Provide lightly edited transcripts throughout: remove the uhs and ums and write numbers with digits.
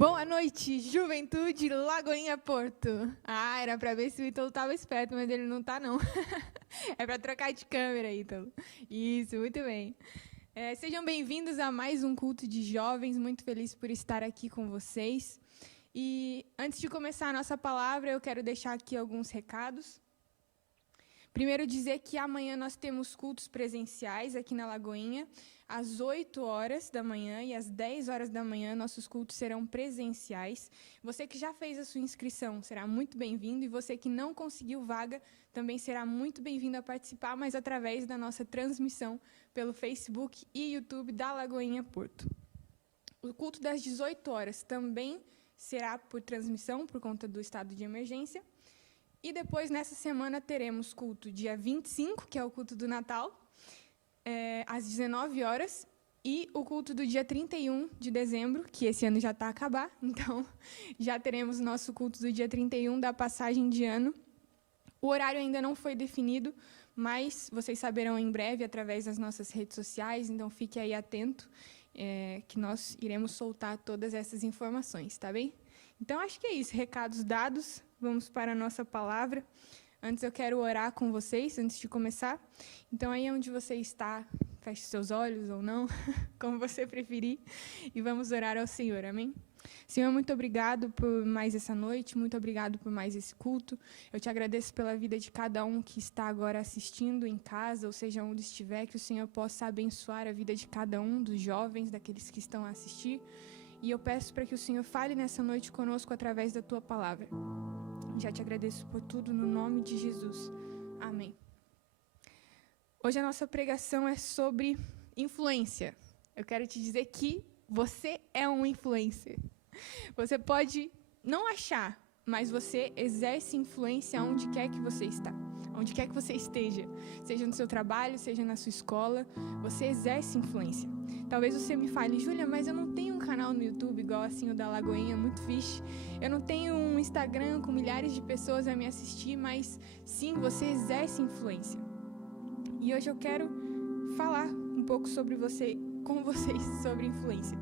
Boa noite, Juventude Lagoinha Porto. Era pra ver se o Ítalo tava esperto, mas ele não tá, não. É pra trocar de câmera, Ítalo. Isso, muito bem. Sejam bem-vindos a mais um culto de jovens. Muito feliz por estar aqui com vocês. E antes de começar a nossa palavra, eu quero deixar aqui alguns recados. Primeiro, dizer que amanhã nós temos cultos presenciais aqui na Lagoinha, às 8 horas da manhã e às 10 horas da manhã, nossos cultos serão presenciais. Você que já fez a sua inscrição será muito bem-vindo, e você que não conseguiu vaga também será muito bem-vindo a participar, mas através da nossa transmissão pelo Facebook e YouTube da Lagoinha Porto. O culto das 18 horas também será por transmissão, por conta do estado de emergência. E depois, nessa semana, teremos culto dia 25, que é o culto do Natal, às 19 horas, e o culto do dia 31 de dezembro, que esse ano já está a acabar, então já teremos nosso culto do dia 31 da passagem de ano. O horário ainda não foi definido, mas vocês saberão em breve através das nossas redes sociais, então fique aí atento, que nós iremos soltar todas essas informações, tá bem? Então, acho que é isso, recados dados. Vamos para a nossa palavra. Antes eu quero orar com vocês, antes de começar. Então, aí onde você está, feche seus olhos ou não, como você preferir, e vamos orar ao Senhor, amém? Senhor, muito obrigado por mais essa noite, muito obrigado por mais esse culto. Eu te agradeço pela vida de cada um que está agora assistindo em casa, ou seja, onde estiver, que o Senhor possa abençoar a vida de cada um dos jovens, daqueles que estão a assistir. E eu peço para que o Senhor fale nessa noite conosco através da Tua palavra. Já te agradeço por tudo, no nome de Jesus. Amém. Hoje a nossa pregação é sobre influência. Eu quero te dizer que você é um influencer. Você pode não achar, mas você exerce influência onde quer que você está. Onde quer que você esteja. Seja no seu trabalho, seja na sua escola, você exerce influência. Talvez você me fale, Júlia, mas eu não tenho um canal no YouTube igual assim o da Lagoinha, muito fixe. Eu não tenho um Instagram com milhares de pessoas a me assistir, mas sim, você exerce influência. E hoje eu quero falar um pouco com vocês sobre influência.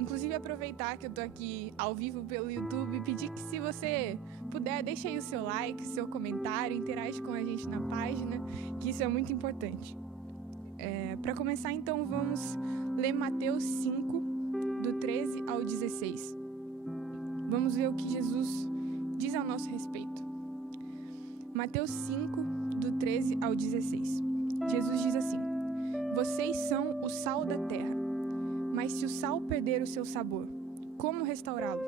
Inclusive aproveitar que eu tô aqui ao vivo pelo YouTube e pedir que, se você puder, deixe aí o seu like, seu comentário, interage com a gente na página, que isso é muito importante. Para começar, então, vamos ler Mateus 5, do 13 ao 16. Vamos ver o que Jesus diz ao nosso respeito. Mateus 5, do 13 ao 16. Jesus diz assim: Vocês são o sal da terra, mas se o sal perder o seu sabor, como restaurá-lo?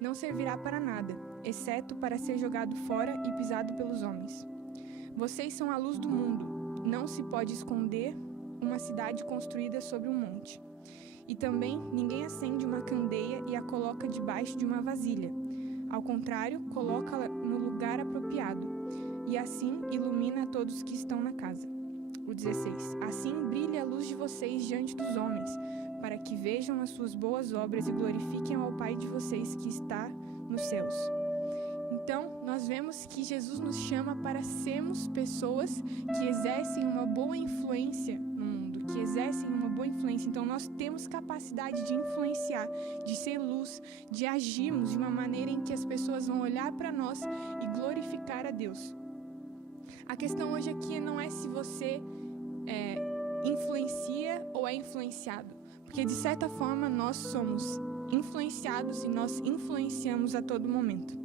Não servirá para nada, exceto para ser jogado fora e pisado pelos homens. Vocês são a luz do mundo. Não se pode esconder uma cidade construída sobre um monte. E também ninguém acende uma candeia e a coloca debaixo de uma vasilha. Ao contrário, coloca-a no lugar apropriado, e assim ilumina todos que estão na casa. O 16. Assim brilhe a luz de vocês diante dos homens, para que vejam as suas boas obras e glorifiquem ao Pai de vocês que está nos céus. Então, nós vemos que Jesus nos chama para sermos pessoas que exercem uma boa influência no mundo, que exercem uma boa influência. Então, nós temos capacidade de influenciar, de ser luz, de agirmos de uma maneira em que as pessoas vão olhar para nós e glorificar a Deus. A questão hoje aqui não é se você influencia ou é influenciado, porque de certa forma nós somos influenciados e nós influenciamos a todo momento.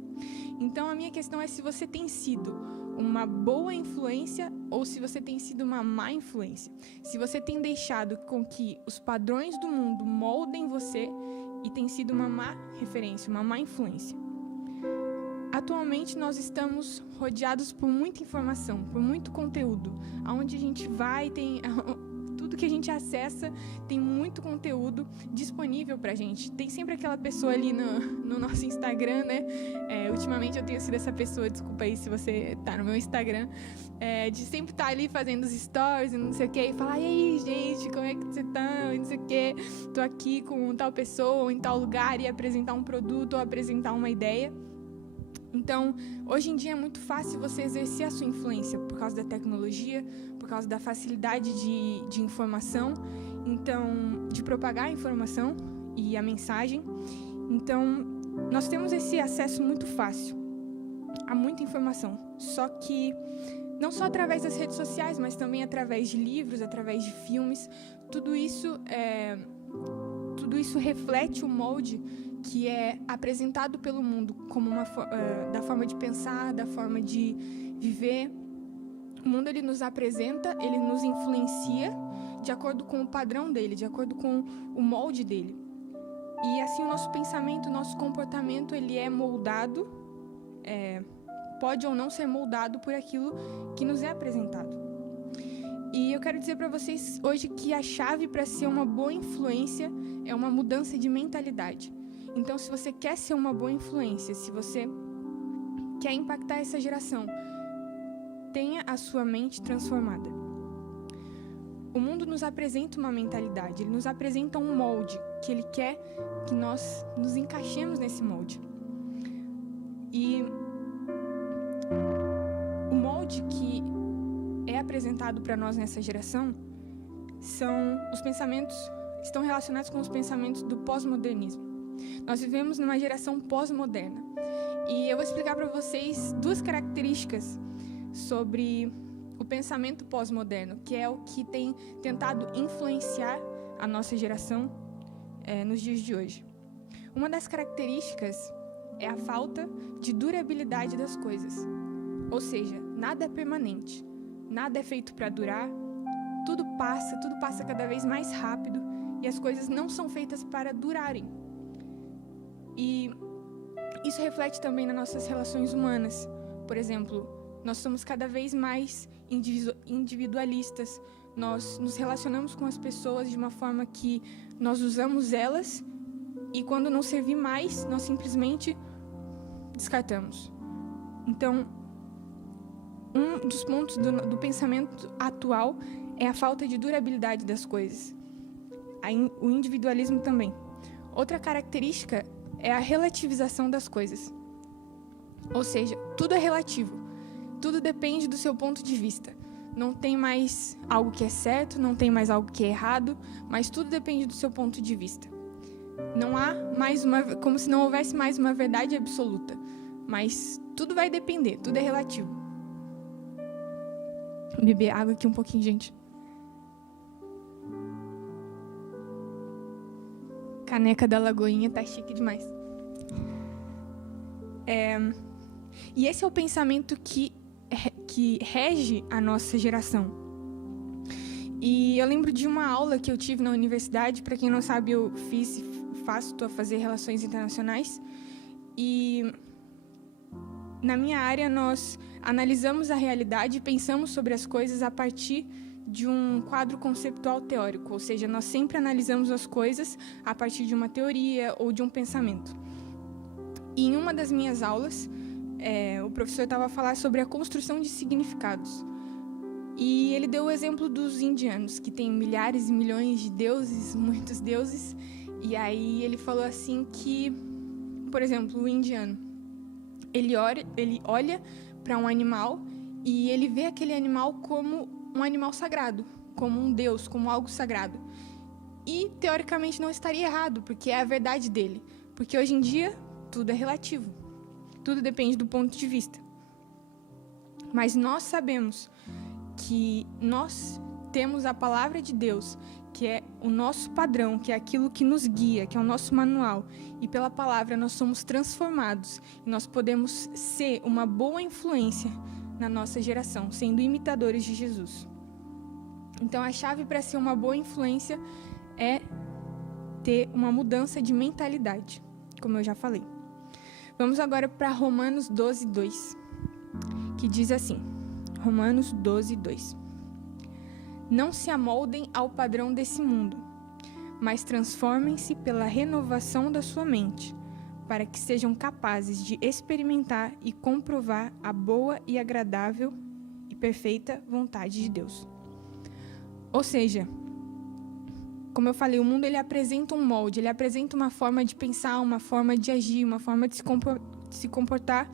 Então, a minha questão é se você tem sido uma boa influência ou se você tem sido uma má influência. Se você tem deixado com que os padrões do mundo moldem você e tem sido uma má referência, uma má influência. Atualmente, nós estamos rodeados por muita informação, por muito conteúdo. Aonde a gente vai, tudo que a gente acessa tem muito conteúdo disponível pra gente. Tem sempre aquela pessoa ali no nosso Instagram, né? Ultimamente eu tenho sido essa pessoa, desculpa aí se você tá no meu Instagram, de sempre estar ali fazendo os stories e não sei o que, e falar, e aí, gente, como é que você tá? E não sei o que, tô aqui com tal pessoa ou em tal lugar, e apresentar um produto ou apresentar uma ideia. Então, hoje em dia é muito fácil você exercer a sua influência por causa da tecnologia, por causa da facilidade de informação, então, de propagar a informação. e a mensagem. Então, nós temos esse acesso muito fácil a muita informação. Só que não só através das redes sociais, mas também através de livros, através de filmes. Tudo isso reflete o molde que é apresentado pelo mundo como da forma de pensar, da forma de viver. O mundo, ele nos apresenta, ele nos influencia de acordo com o padrão dele, de acordo com o molde dele. E assim o nosso pensamento, o nosso comportamento, ele é moldado, pode ou não ser moldado por aquilo que nos é apresentado. E eu quero dizer para vocês hoje que a chave para ser uma boa influência é uma mudança de mentalidade. Então, se você quer ser uma boa influência, se você quer impactar essa geração, tenha a sua mente transformada. O mundo nos apresenta uma mentalidade, ele nos apresenta um molde, que ele quer que nós nos encaixemos nesse molde. E o molde que é apresentado para nós nessa geração são os pensamentos, estão relacionados com os pensamentos do pós-modernismo. Nós vivemos numa geração pós-moderna. E eu vou explicar para vocês duas características sobre o pensamento pós-moderno, que é o que tem tentado influenciar a nossa geração nos dias de hoje. Uma das características é a falta de durabilidade das coisas. Ou seja, nada é permanente, nada é feito para durar, tudo passa cada vez mais rápido e as coisas não são feitas para durarem. E isso reflete também nas nossas relações humanas. Por exemplo, nós somos cada vez mais individualistas, nós nos relacionamos com as pessoas de uma forma que nós usamos elas e quando não servir mais, nós simplesmente descartamos. Então, um dos pontos do pensamento atual é a falta de durabilidade das coisas. O individualismo também. Outra característica é a relativização das coisas. Ou seja, tudo é relativo. Tudo depende do seu ponto de vista. Não tem mais algo que é certo, não tem mais algo que é errado, mas tudo depende do seu ponto de vista. Não há mais como se não houvesse mais uma verdade absoluta, mas tudo vai depender, tudo é relativo. Vou beber água aqui um pouquinho, gente. Caneca da Lagoinha tá chique demais. E esse é o pensamento que rege a nossa geração. E eu lembro de uma aula que eu tive na universidade. Para quem não sabe, eu estou a fazer relações internacionais. E na minha área, nós analisamos a realidade e pensamos sobre as coisas a partir de um quadro conceptual teórico. Ou seja, nós sempre analisamos as coisas a partir de uma teoria ou de um pensamento. E em uma das minhas aulas, o professor estava a falar sobre a construção de significados. E ele deu o exemplo dos indianos, que têm milhares e milhões de deuses, muitos deuses. E aí ele falou assim que, por exemplo, o indiano, ele olha para um animal e ele vê aquele animal como um animal sagrado, como um deus, como algo sagrado. E, teoricamente, não estaria errado, porque é a verdade dele. Porque hoje em dia, tudo é relativo. Tudo depende do ponto de vista. Mas nós sabemos que nós temos a palavra de Deus, que é o nosso padrão, que é aquilo que nos guia, que é o nosso manual. E pela palavra nós somos transformados. E nós podemos ser uma boa influência na nossa geração, sendo imitadores de Jesus. Então a chave para ser uma boa influência é ter uma mudança de mentalidade, como eu já falei. Vamos agora para Romanos 12:2, que diz assim, Romanos 12:2. Não se amoldem ao padrão desse mundo, mas transformem-se pela renovação da sua mente, para que sejam capazes de experimentar e comprovar a boa e agradável e perfeita vontade de Deus. Ou seja, como eu falei, o mundo ele apresenta um molde, ele apresenta uma forma de pensar, uma forma de agir, uma forma de se comportar.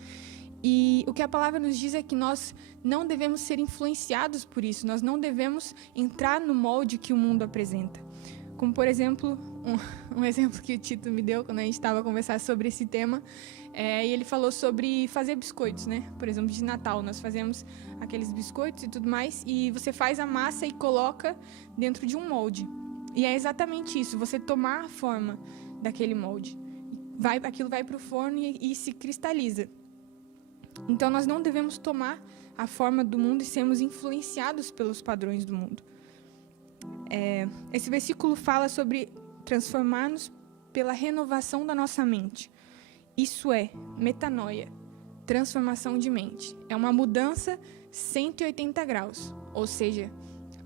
E o que a palavra nos diz é que nós não devemos ser influenciados por isso, nós não devemos entrar no molde que o mundo apresenta. Como, por exemplo, um exemplo que o Tito me deu quando a gente estava a conversar sobre esse tema, e ele falou sobre fazer biscoitos, né? Por exemplo, de Natal, nós fazemos aqueles biscoitos e tudo mais, e você faz a massa e coloca dentro de um molde. E é exatamente isso, você tomar a forma daquele molde. Aquilo vai para o forno e se cristaliza. Então, nós não devemos tomar a forma do mundo e sermos influenciados pelos padrões do mundo. Esse versículo fala sobre transformar-nos pela renovação da nossa mente. Isso é metanoia, transformação de mente. É uma mudança 180 graus. Ou seja,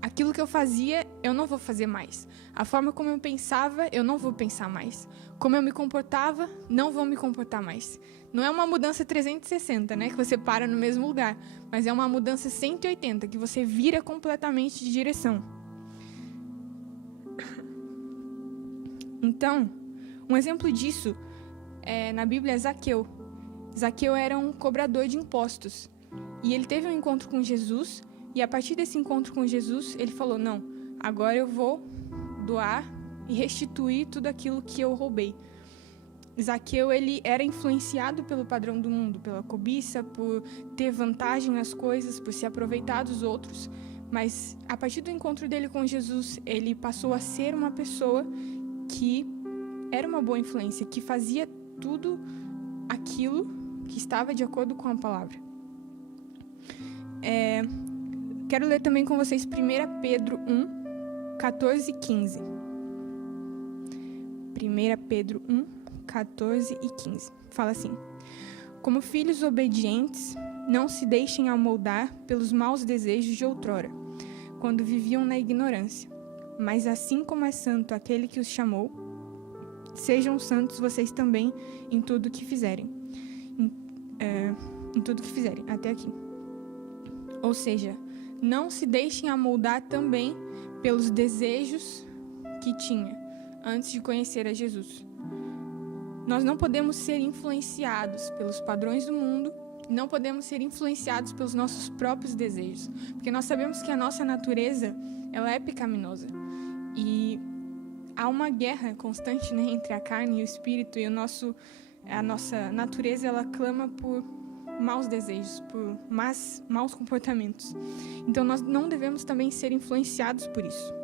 aquilo que eu fazia, eu não vou fazer mais. A forma como eu pensava, eu não vou pensar mais. Como eu me comportava, não vou me comportar mais. Não é uma mudança 360, né, que você para no mesmo lugar, mas é uma mudança 180, que você vira completamente de direção. Então, um exemplo disso na Bíblia é Zaqueu. Zaqueu era um cobrador de impostos. E ele teve um encontro com Jesus, e a partir desse encontro com Jesus, ele falou, não, agora eu vou doar e restituir tudo aquilo que eu roubei. Zaqueu, ele era influenciado pelo padrão do mundo, pela cobiça, por ter vantagem nas coisas, por se aproveitar dos outros. Mas, a partir do encontro dele com Jesus, ele passou a ser uma pessoa que era uma boa influência, que fazia tudo aquilo que estava de acordo com a palavra. Quero ler também com vocês 1 Pedro 1, 14 e 15. 1 Pedro 1, 14 e 15. Fala assim: como filhos obedientes, não se deixem amoldar pelos maus desejos de outrora, quando viviam na ignorância. Mas assim como é santo aquele que os chamou, sejam santos vocês também em tudo que fizerem. Em tudo que fizerem, até aqui. Ou seja, não se deixem amoldar também pelos desejos que tinha antes de conhecer a Jesus. Nós não podemos ser influenciados pelos padrões do mundo, não podemos ser influenciados pelos nossos próprios desejos, porque nós sabemos que a nossa natureza, ela é pecaminosa. E há uma guerra constante, né, entre a carne e o espírito, e a nossa natureza, ela clama por maus desejos, por maus comportamentos. Então, nós não devemos também ser influenciados por isso.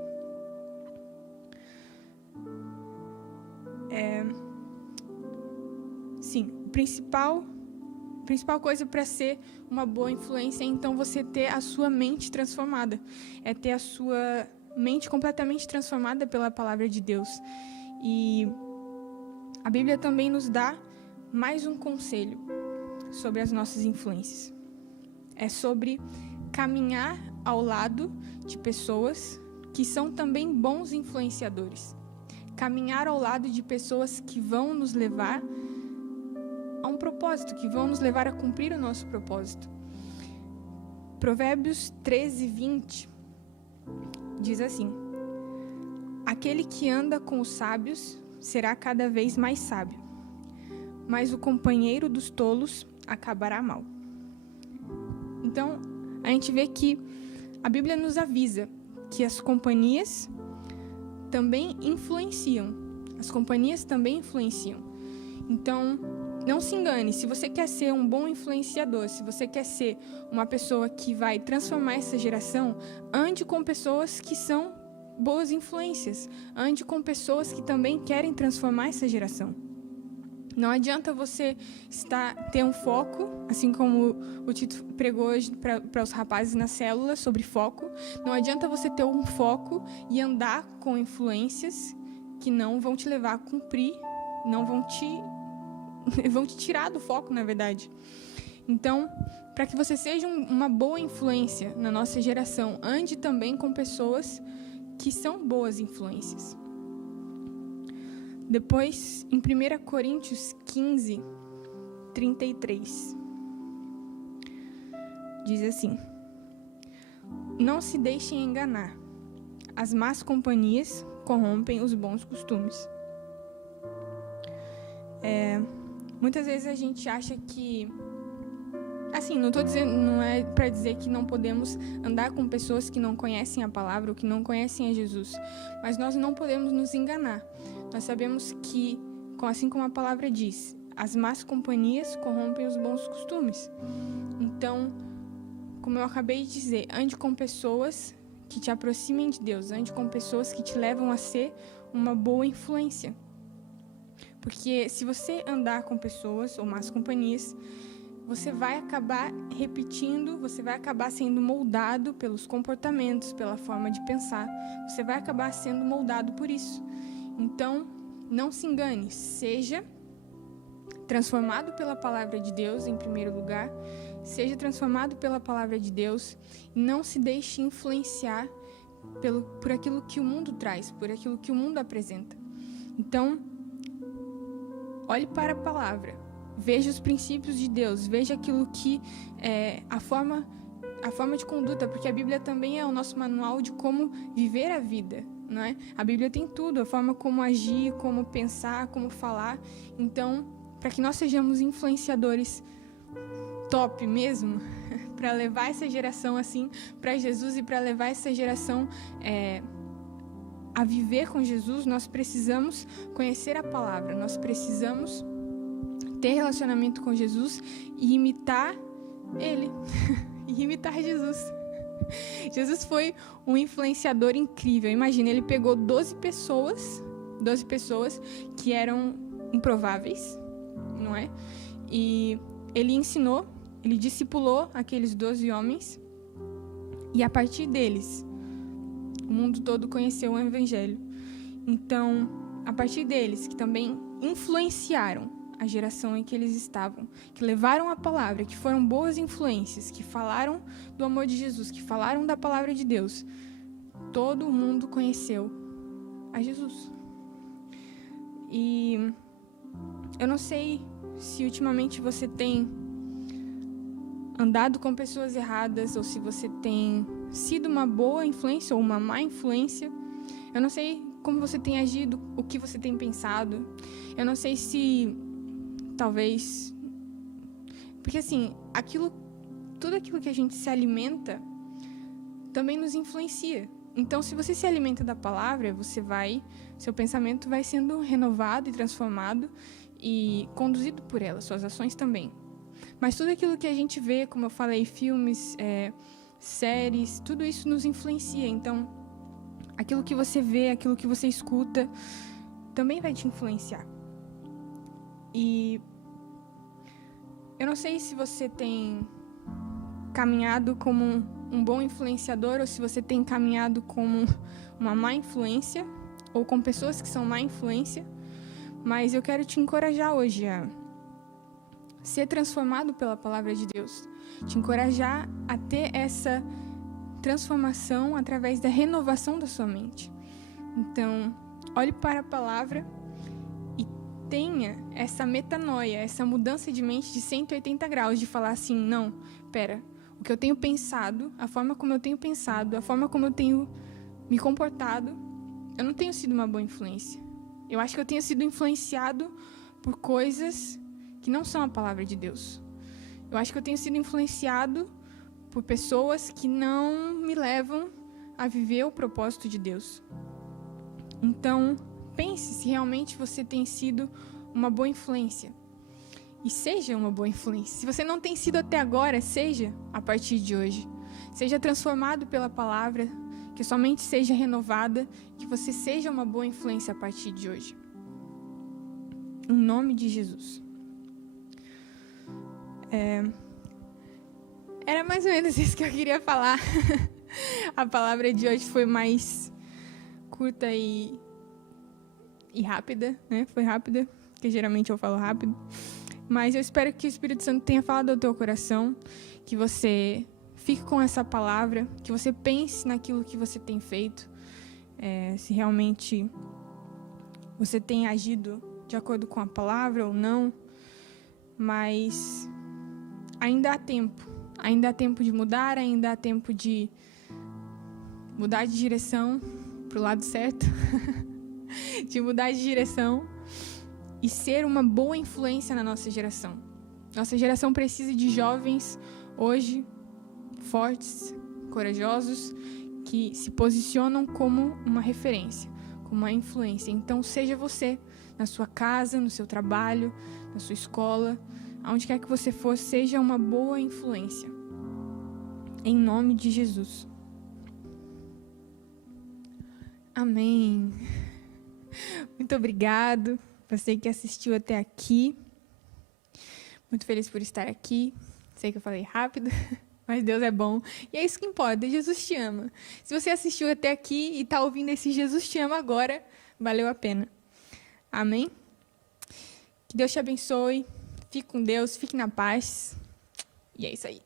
Sim, a principal coisa para ser uma boa influência é, então, você ter a sua mente transformada. É ter a sua mente completamente transformada pela palavra de Deus. E a Bíblia também nos dá mais um conselho sobre as nossas influências. É sobre caminhar ao lado de pessoas que são também bons influenciadores. Caminhar ao lado de pessoas que vão nos levar a um propósito, que vão nos levar a cumprir o nosso propósito. Provérbios 13, 20 diz assim: aquele que anda com os sábios será cada vez mais sábio, mas o companheiro dos tolos acabará mal. Então, a gente vê que a Bíblia nos avisa que as companhias também influenciam. As companhias também influenciam. Então, não se engane, se você quer ser um bom influenciador, se você quer ser uma pessoa que vai transformar essa geração, ande com pessoas que são boas influências. Ande com pessoas que também querem transformar essa geração. Não adianta você ter um foco, assim como o Tito pregou hoje para os rapazes na célula sobre foco. Não adianta você ter um foco e andar com influências que não vão te levar a cumprir, não vão te tirar do foco, na verdade. Então, para que você seja uma boa influência na nossa geração, ande também com pessoas que são boas influências. Depois, em 1 Coríntios 15, 33, diz assim: não se deixem enganar, as más companhias corrompem os bons costumes. Muitas vezes a gente acha que Assim, não é para dizer que não podemos andar com pessoas que não conhecem a palavra ou que não conhecem a Jesus, mas nós não podemos nos enganar. Nós sabemos que, assim como a palavra diz, as más companhias corrompem os bons costumes. Então, como eu acabei de dizer, ande com pessoas que te aproximem de Deus, ande com pessoas que te levam a ser uma boa influência. Porque se você andar com pessoas ou más companhias, você vai acabar repetindo, você vai acabar sendo moldado pelos comportamentos, pela forma de pensar. Você vai acabar sendo moldado por isso. Então, não se engane, seja transformado pela palavra de Deus, em primeiro lugar. Seja transformado pela palavra de Deus e não se deixe influenciar por aquilo que o mundo traz, por aquilo que o mundo apresenta. Então, olhe para a palavra, veja os princípios de Deus, veja aquilo que é a forma de conduta, porque a Bíblia também é o nosso manual de como viver a vida, não é? A Bíblia tem tudo, a forma como agir, como pensar, como falar. Então, para que nós sejamos influenciadores top mesmo, para levar essa geração assim para Jesus e para levar essa geração a viver com Jesus, nós precisamos conhecer a palavra, nós precisamos ter relacionamento com Jesus e imitar Ele, e imitar Jesus. Jesus foi um influenciador incrível. Imagina, ele pegou 12 pessoas que eram improváveis, não é? E ele ensinou, ele discipulou aqueles 12 homens, e a partir deles, o mundo todo conheceu o Evangelho. Então, a partir deles, que também influenciaram a geração em que eles estavam, que levaram a palavra, que foram boas influências, que falaram do amor de Jesus, que falaram da palavra de Deus, todo mundo conheceu a Jesus. E eu não sei se ultimamente você tem andado com pessoas erradas ou se você tem sido uma boa influência ou uma má influência. Eu não sei como você tem agido, o que você tem pensado. Eu não sei se talvez... Porque assim, tudo aquilo que a gente se alimenta também nos influencia. Então, se você se alimenta da palavra, seu pensamento vai sendo renovado e transformado e conduzido por ela, suas ações também. Mas tudo aquilo que a gente vê, como eu falei, filmes, séries, tudo isso nos influencia. Então, aquilo que você vê, aquilo que você escuta, também vai te influenciar. E eu não sei se você tem caminhado como um bom influenciador ou se você tem caminhado como uma má influência ou com pessoas que são má influência, mas eu quero te encorajar hoje a ser transformado pela palavra de Deus, te encorajar a ter essa transformação através da renovação da sua mente. Então, olhe para a palavra e tenha essa metanoia, essa mudança de mente de 180 graus, de falar assim, não, pera, o que eu tenho pensado, a forma como eu tenho pensado, a forma como eu tenho me comportado, eu não tenho sido uma boa influência. Eu acho que eu tenho sido influenciado por coisas que não são a palavra de Deus. Eu acho que eu tenho sido influenciado por pessoas que não me levam a viver o propósito de Deus. Então, pense se realmente você tem sido uma boa influência. E seja uma boa influência. Se você não tem sido até agora, seja a partir de hoje. Seja transformado pela palavra, que sua mente seja renovada, que você seja uma boa influência a partir de hoje. Em nome de Jesus. Era mais ou menos isso que eu queria falar. A palavra de hoje foi mais curta e rápida, né? Foi rápida, porque geralmente eu falo rápido. Mas eu espero que o Espírito Santo tenha falado ao teu coração, que você fique com essa palavra, que você pense naquilo que você tem feito, se realmente você tem agido de acordo com a palavra ou não. Mas ainda há tempo de mudar, ainda há tempo de mudar de direção para o lado certo, de mudar de direção e ser uma boa influência na nossa geração. Nossa geração precisa de jovens hoje fortes, corajosos, que se posicionam como uma referência, como uma influência. Então, seja você, na sua casa, no seu trabalho, na sua escola, aonde quer que você for, seja uma boa influência. Em nome de Jesus. Amém. Muito obrigado, você que assistiu até aqui. Muito feliz por estar aqui. Sei que eu falei rápido, mas Deus é bom. E é isso que importa, Jesus te ama. Se você assistiu até aqui e está ouvindo esse Jesus te ama agora, valeu a pena. Amém? Que Deus te abençoe. Fique com Deus, fique na paz. E é isso aí.